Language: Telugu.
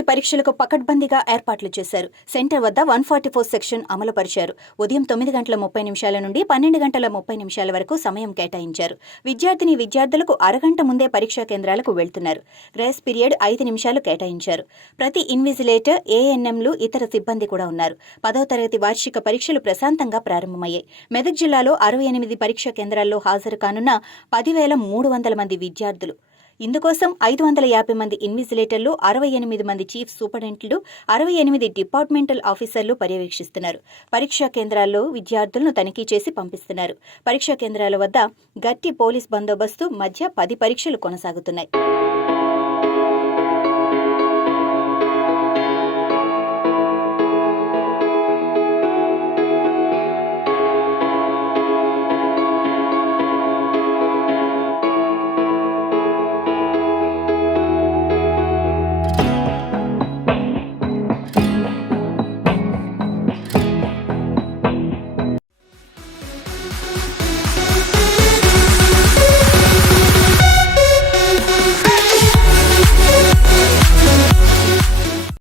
పరీక్షలకు పకడ్బందీగా ఏర్పాట్లు చేశారు. సెంటర్ వద్ద వన్ ఫార్టీ ఫోర్ సెక్షన్ అమలు పరిచారు ఉదయం తొమ్మిది గంటల ముప్పై నిమిషాల నుండి పన్నెండు గంటల ముప్పై నిమిషాల వరకు సమయం కేటాయించారు. విద్యార్థిని విద్యార్థులకు అరగంట ముందే పరీక్షా కేంద్రాలకు వెళ్తున్నారు. గ్రేస్ పీరియడ్ ఐదు నిమిషాలు కేటాయించారు. ప్రతి ఇన్విజిలేటర్ ఏఎన్ఎంలు ఇతర సిబ్బంది కూడా ఉన్నారు. పదో తరగతి వార్షిక పరీక్షలు ప్రశాంతంగా ప్రారంభమయ్యాయి. మెదక్ జిల్లాలో అరవై ఎనిమిది పరీక్షా కేంద్రాల్లో హాజరు కానున్న పదివేల మూడు వందల మంది విద్యార్థులు. ఇందుకోసం ఐదు వందల యాభై మంది ఇన్విజిలేటర్లు అరవై ఎనిమిది మంది చీఫ్ సూపరింటెండెంట్లు అరవై ఎనిమిది డిపార్ట్మెంటల్ ఆఫీసర్లు పర్యవేక్షిస్తున్నారు. పరీక్షా కేంద్రాల్లో విద్యార్థులను తనిఖీ చేసి పంపిస్తున్నారు. పరీక్షా కేంద్రాల వద్ద గట్టి పోలీస్ బందోబస్తు మధ్య పది పరీక్షలు కొనసాగుతున్నాయి.